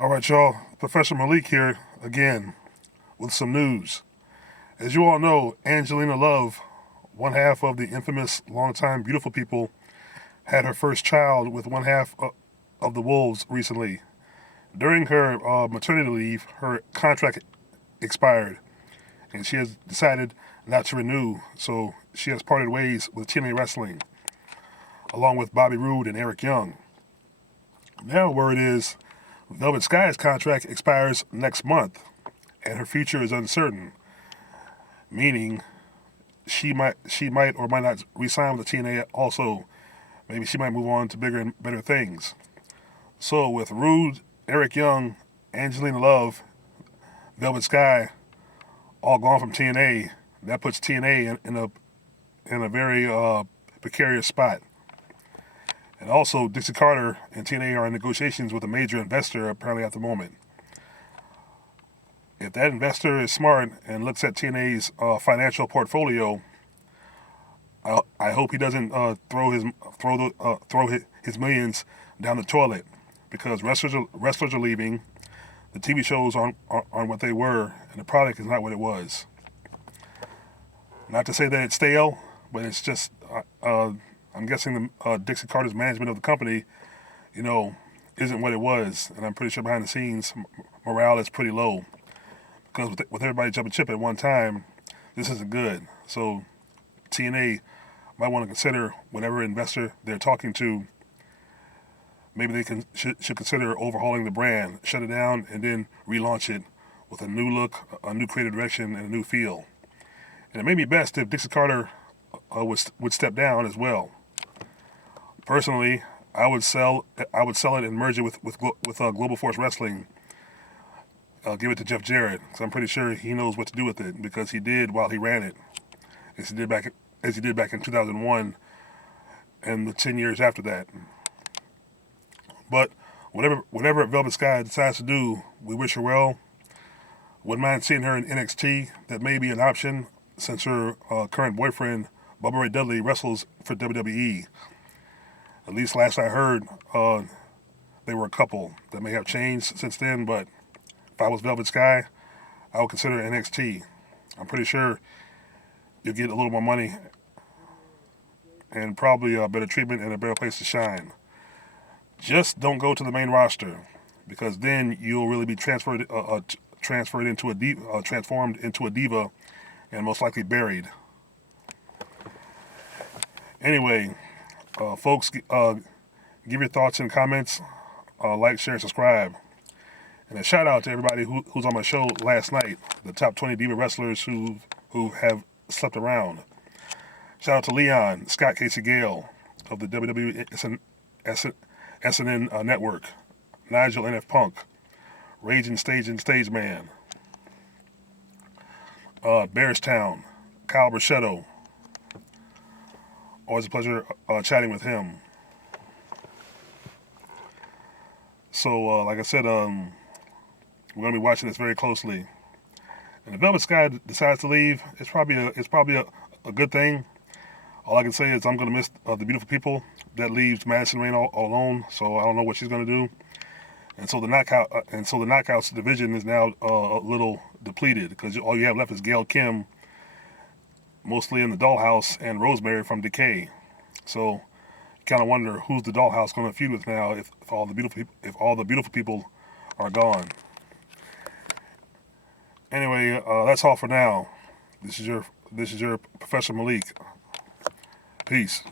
All right, y'all. Professor Malik here again with some news. As you all know, Angelina Love, one half of the infamous longtime Beautiful People, had her first child with one half of the Wolves recently. During her maternity leave, her contract expired, and she has decided not to renew. So she has parted ways with TNA Wrestling, along with Bobby Roode and Eric Young. Now, word is Velvet Sky's contract expires next month, and her future is uncertain, meaning she might or might not resign with the TNA. Also, maybe she might move on to bigger and better things. So with Rude, Eric Young, Angelina Love, Velvet Sky all gone from TNA, that puts TNA in a very precarious spot. And also, Dixie Carter and TNA are in negotiations with a major investor apparently at the moment. If that investor is smart and looks at TNA's financial portfolio, I hope he doesn't throw his millions down the toilet, because wrestlers are leaving, the TV shows aren't what they were, and the product is not what it was. Not to say that it's stale, but it's just I'm guessing the Dixie Carter's management of the company, isn't what it was, and I'm pretty sure behind the scenes morale is pretty low, because with everybody jumping ship at one time, this isn't good. So TNA might want to consider whatever investor they're talking to. Maybe they should consider overhauling the brand, shut it down, and then relaunch it with a new look, a new creative direction, and a new feel. And it may be best if Dixie Carter would step down as well. Personally, I would sell it and merge it with Global Force Wrestling. Give it to Jeff Jarrett, because I'm pretty sure he knows what to do with it, because he did while he ran it, as he did back in 2001 and the 10 years after that. But whatever Velvet Sky decides to do, we wish her well. Wouldn't mind seeing her in NXT. That may be an option, since her current boyfriend, Bubba Ray Dudley, wrestles for WWE. At least last I heard, they were a couple. That may have changed since then, but if I was Velvet Sky, I would consider NXT. I'm pretty sure you'll get a little more money and probably a better treatment and a better place to shine. Just don't go to the main roster, because then you'll really be transformed into a diva, and most likely buried. Anyway, folks, give your thoughts and comments. Like, share, and subscribe. And a shout out to everybody who's on my show last night, the top 20 diva wrestlers who have slept around. Shout out to Leon, Scott Casey Gale of the WWE SNN Network, Nigel NF Punk, Raging Stage Man, Bearstown, Kyle Brachetto. Always a pleasure chatting with him. So, like I said, we're going to be watching this very closely. And if Velvet Sky decides to leave, it's probably a good thing. All I can say is I'm going to miss the Beautiful People. That leaves Madison Rayne all alone. So I don't know what she's going to do. And so the Knockouts division is now a little depleted, because all you have left is Gail Kim, mostly in the Dollhouse, and Rosemary from Decay. So you kind of wonder who's the Dollhouse going to feud with now if all the beautiful people are gone. Anyway, that's all for now. This is your Professor Malik. Peace.